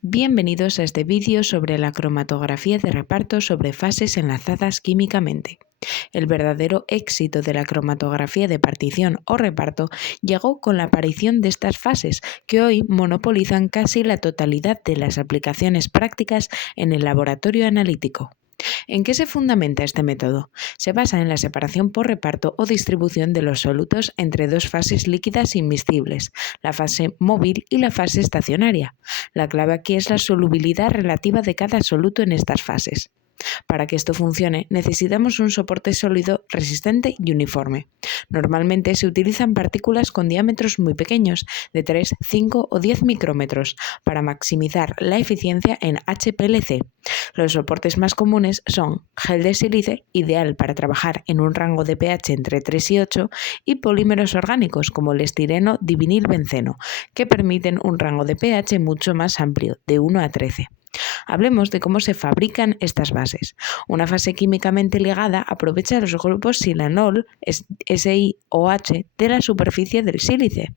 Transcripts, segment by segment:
Bienvenidos a este vídeo sobre la cromatografía de reparto sobre fases enlazadas químicamente. El verdadero éxito de la cromatografía de partición o reparto llegó con la aparición de estas fases, que hoy monopolizan casi la totalidad de las aplicaciones prácticas en el laboratorio analítico. ¿En qué se fundamenta este método? Se basa en la separación por reparto o distribución de los solutos entre dos fases líquidas inmiscibles, la fase móvil y la fase estacionaria. La clave aquí es la solubilidad relativa de cada soluto en estas fases. Para que esto funcione, necesitamos un soporte sólido, resistente y uniforme. Normalmente se utilizan partículas con diámetros muy pequeños, de 3, 5 o 10 micrómetros, para maximizar la eficiencia en HPLC. Los soportes más comunes son gel de sílice, ideal para trabajar en un rango de pH entre 3 y 8, y polímeros orgánicos como el estireno divinilbenceno, que permiten un rango de pH mucho más amplio, de 1 a 13. Hablemos de cómo se fabrican estas bases. Una fase químicamente ligada aprovecha los grupos silanol, SiOH, de la superficie del sílice.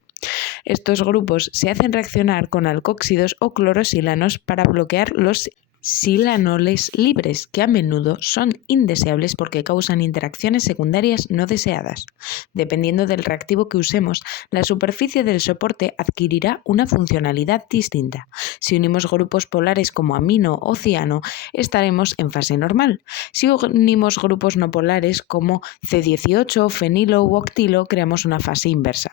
Estos grupos se hacen reaccionar con alcóxidos o clorosilanos para bloquear los silanoles libres, que a menudo son indeseables porque causan interacciones secundarias no deseadas. Dependiendo del reactivo que usemos, la superficie del soporte adquirirá una funcionalidad distinta. Si unimos grupos polares como amino o ciano, estaremos en fase normal. Si unimos grupos no polares como C18, fenilo u octilo, creamos una fase inversa.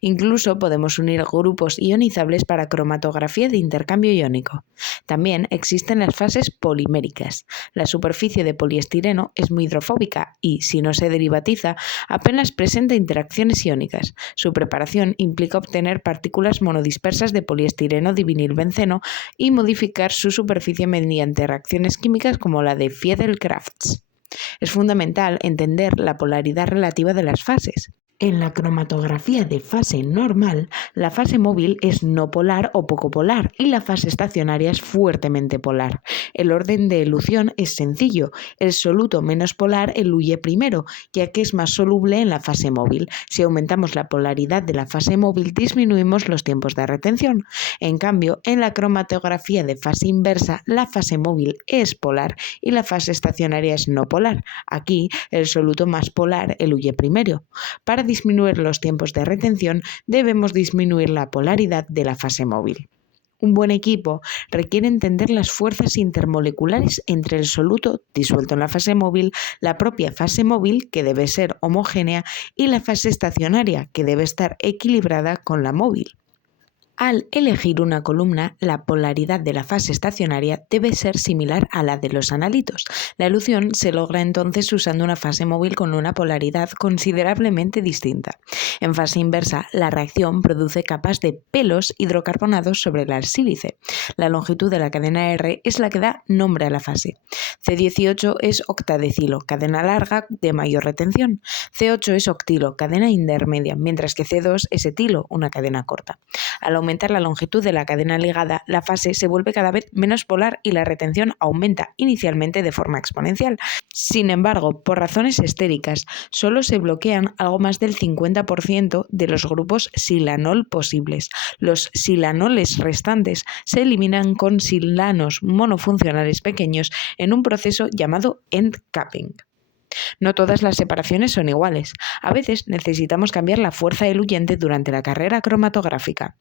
Incluso podemos unir grupos ionizables para cromatografía de intercambio iónico. También existen las fases poliméricas. La superficie de poliestireno es muy hidrofóbica y, si no se derivatiza, apenas presenta interacciones iónicas. Su preparación implica obtener partículas monodispersas de poliestireno divinilbenceno y modificar su superficie mediante reacciones químicas como la de Fiedel-Crafts. Es fundamental entender la polaridad relativa de las fases. En la cromatografía de fase normal, la fase móvil es no polar o poco polar y la fase estacionaria es fuertemente polar. El orden de elución es sencillo. El soluto menos polar eluye primero, ya que es más soluble en la fase móvil. Si aumentamos la polaridad de la fase móvil, disminuimos los tiempos de retención. En cambio, en la cromatografía de fase inversa, la fase móvil es polar y la fase estacionaria es no polar. Aquí, el soluto más polar eluye primero. Para disminuir los tiempos de retención, debemos disminuir la polaridad de la fase móvil. Un buen equipo requiere entender las fuerzas intermoleculares entre el soluto disuelto en la fase móvil, la propia fase móvil, que debe ser homogénea, y la fase estacionaria, que debe estar equilibrada con la móvil. Al elegir una columna, la polaridad de la fase estacionaria debe ser similar a la de los analitos. La elución se logra entonces usando una fase móvil con una polaridad considerablemente distinta. En fase inversa, la reacción produce capas de pelos hidrocarbonados sobre el sílice. La longitud de la cadena R es la que da nombre a la fase. C18 es octadecilo, cadena larga de mayor retención. C8 es octilo, cadena intermedia, mientras que C2 es etilo, una cadena corta. Al aumentar la longitud de la cadena ligada, la fase se vuelve cada vez menos polar y la retención aumenta, inicialmente de forma exponencial. Sin embargo, por razones estéricas, solo se bloquean algo más del 50% de los grupos silanol posibles. Los silanoles restantes se eliminan con silanos monofuncionales pequeños en un proceso llamado end capping. No todas las separaciones son iguales. A veces necesitamos cambiar la fuerza eluyente durante la carrera cromatográfica.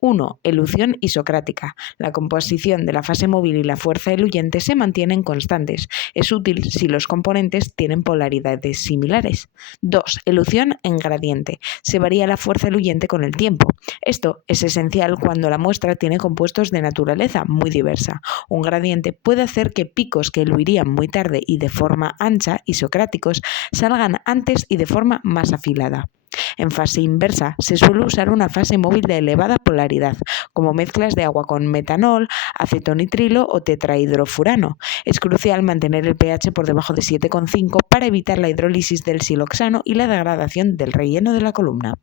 1. Elución isocrática. La composición de la fase móvil y la fuerza eluyente se mantienen constantes. Es útil si los componentes tienen polaridades similares. 2. Elución en gradiente. Se varía la fuerza eluyente con el tiempo. Esto es esencial cuando la muestra tiene compuestos de naturaleza muy diversa. Un gradiente puede hacer que picos que eluirían muy tarde y de forma ancha, isocráticos, salgan antes y de forma más afilada. En fase inversa se suele usar una fase móvil de elevada polaridad, como mezclas de agua con metanol, acetonitrilo o tetrahidrofurano. Es crucial mantener el pH por debajo de 7,5 para evitar la hidrólisis del siloxano y la degradación del relleno de la columna.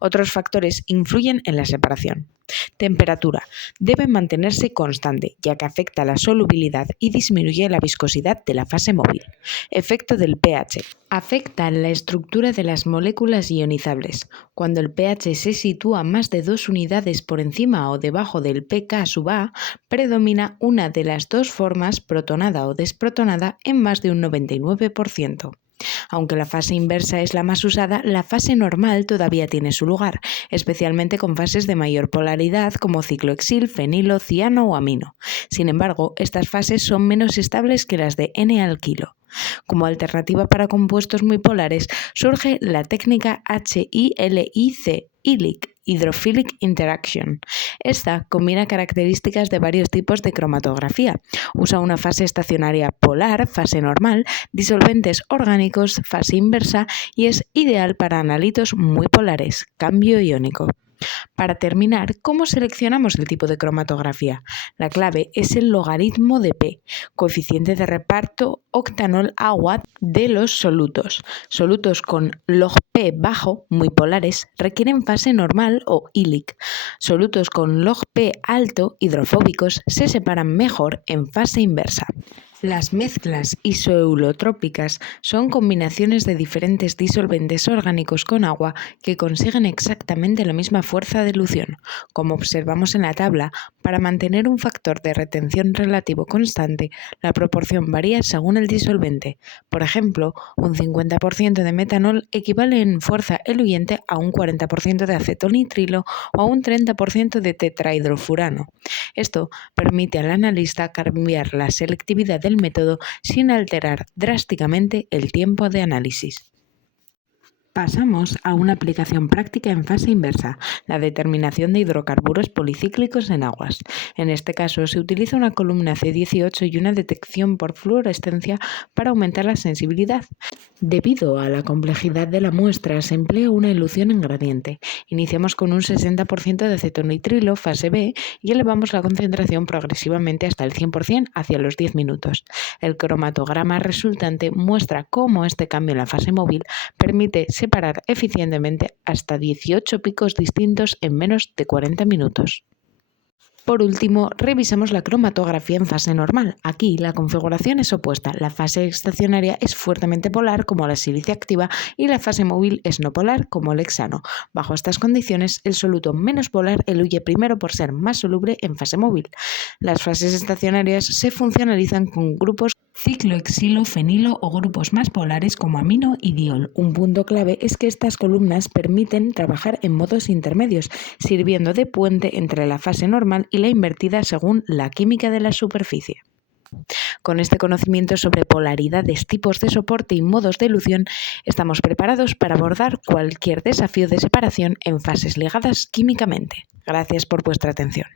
Otros factores influyen en la separación. Temperatura. Debe mantenerse constante, ya que afecta la solubilidad y disminuye la viscosidad de la fase móvil. Efecto del pH. Afecta la estructura de las moléculas ionizables. Cuando el pH se sitúa más de 2 unidades por encima o debajo del pK/A, predomina una de las dos formas, protonada o desprotonada, en más de un 99%. Aunque la fase inversa es la más usada, la fase normal todavía tiene su lugar, especialmente con fases de mayor polaridad como ciclohexil, fenilo, ciano o amino. Sin embargo, estas fases son menos estables que las de N-alquilo. Como alternativa para compuestos muy polares, surge la técnica HILIC, ILIC, Hydrophilic Interaction. Esta combina características de varios tipos de cromatografía. Usa una fase estacionaria polar, fase normal, disolventes orgánicos, fase inversa, y es ideal para analitos muy polares, cambio iónico. Para terminar, ¿cómo seleccionamos el tipo de cromatografía? La clave es el logaritmo de P, coeficiente de reparto octanol-agua de los solutos. Solutos con log P bajo, muy polares, requieren fase normal o ILIC. Solutos con log P alto, hidrofóbicos, se separan mejor en fase inversa. Las mezclas isoeulotrópicas son combinaciones de diferentes disolventes orgánicos con agua que consiguen exactamente la misma fuerza de elución. Como observamos en la tabla, para mantener un factor de retención relativo constante, la proporción varía según el disolvente. Por ejemplo, un 50% de metanol equivale en fuerza eluyente a un 40% de acetonitrilo o a un 30% de tetrahidrofurano. Esto permite al analista cambiar la selectividad del método sin alterar drásticamente el tiempo de análisis. Pasamos a una aplicación práctica en fase inversa, la determinación de hidrocarburos policíclicos en aguas. En este caso, se utiliza una columna C18 y una detección por fluorescencia para aumentar la sensibilidad. Debido a la complejidad de la muestra, se emplea una elución en gradiente. Iniciamos con un 60% de acetonitrilo, fase B, y elevamos la concentración progresivamente hasta el 100% hacia los 10 minutos. El cromatograma resultante muestra cómo este cambio en la fase móvil permite separar eficientemente hasta 18 picos distintos en menos de 40 minutos. Por último, revisamos la cromatografía en fase normal. Aquí la configuración es opuesta. La fase estacionaria es fuertemente polar, como la silicia activa, y la fase móvil es no polar, como el hexano. Bajo estas condiciones, el soluto menos polar eluye primero por ser más soluble en fase móvil. Las fases estacionarias se funcionalizan con grupos ciclohexilo, fenilo o grupos más polares como amino y diol. Un punto clave es que estas columnas permiten trabajar en modos intermedios, sirviendo de puente entre la fase normal y la invertida según la química de la superficie. Con este conocimiento sobre polaridades, tipos de soporte y modos de elución, estamos preparados para abordar cualquier desafío de separación en fases ligadas químicamente. Gracias por vuestra atención.